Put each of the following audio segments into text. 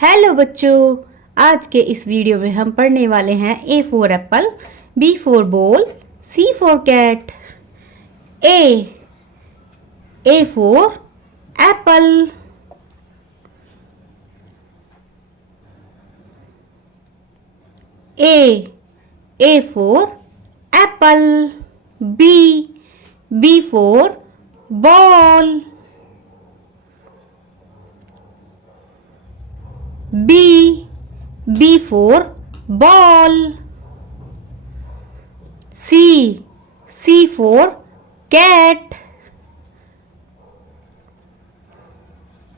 Hello बच्चों, आज के इस वीडियो में हम पढ़ने वाले हैं A for apple, B for ball, C for cat. A for apple. A for apple. B for ball. B for ball. C for cat.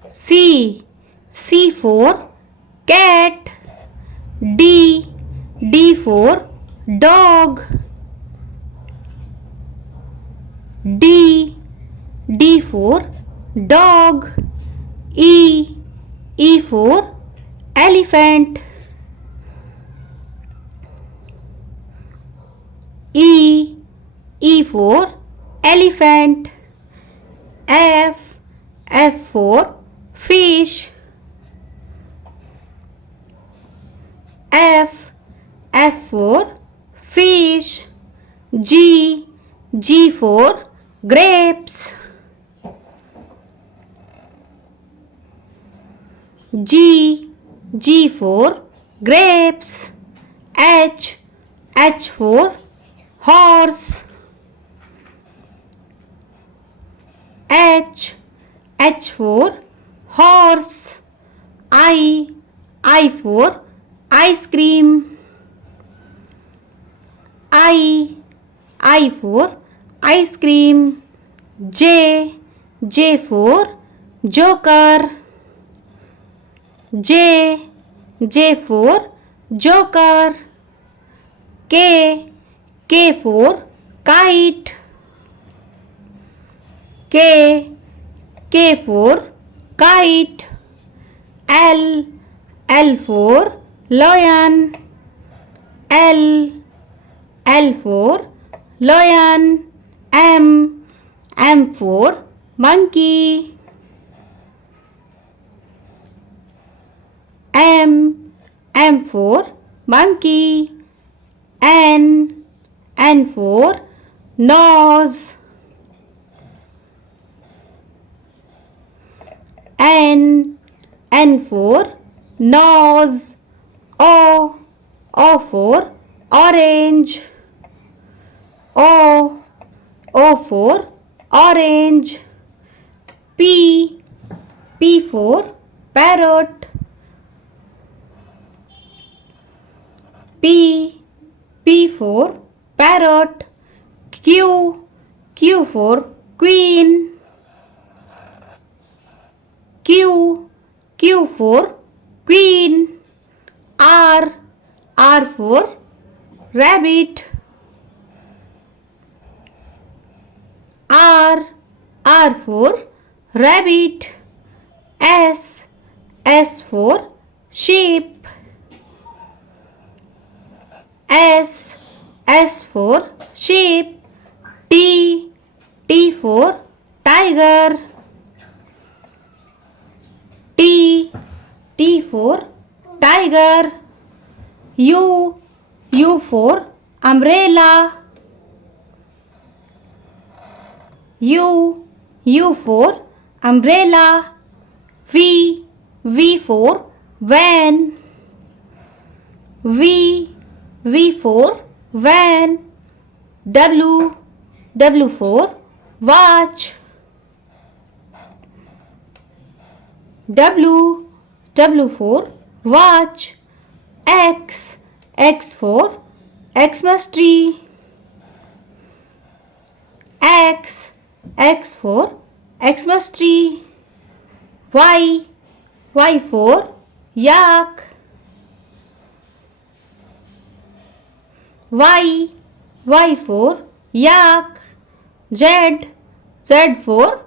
C for cat. D for dog. D for dog. E for elephant. E for elephant. F for fish. F for fish. G for grapes. G for grapes. H for horse. H for horse. I for ice cream. I for ice cream. J for joker. J for joker. K for kite. K for kite. L for lion. L for lion. M for monkey. M for monkey. N for nose. N for nose. O for orange. O for orange. P for parrot. P for parrot. Q for queen. Q for queen. R for rabbit. R for rabbit. S for sheep. S for sheep. T for tiger. T for tiger. U for umbrella. U for umbrella. V for van. V for van. W for watch. W for watch. X for Xmas tree. X for Xmas tree. Y for yak. Y for yak. Z for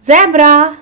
zebra.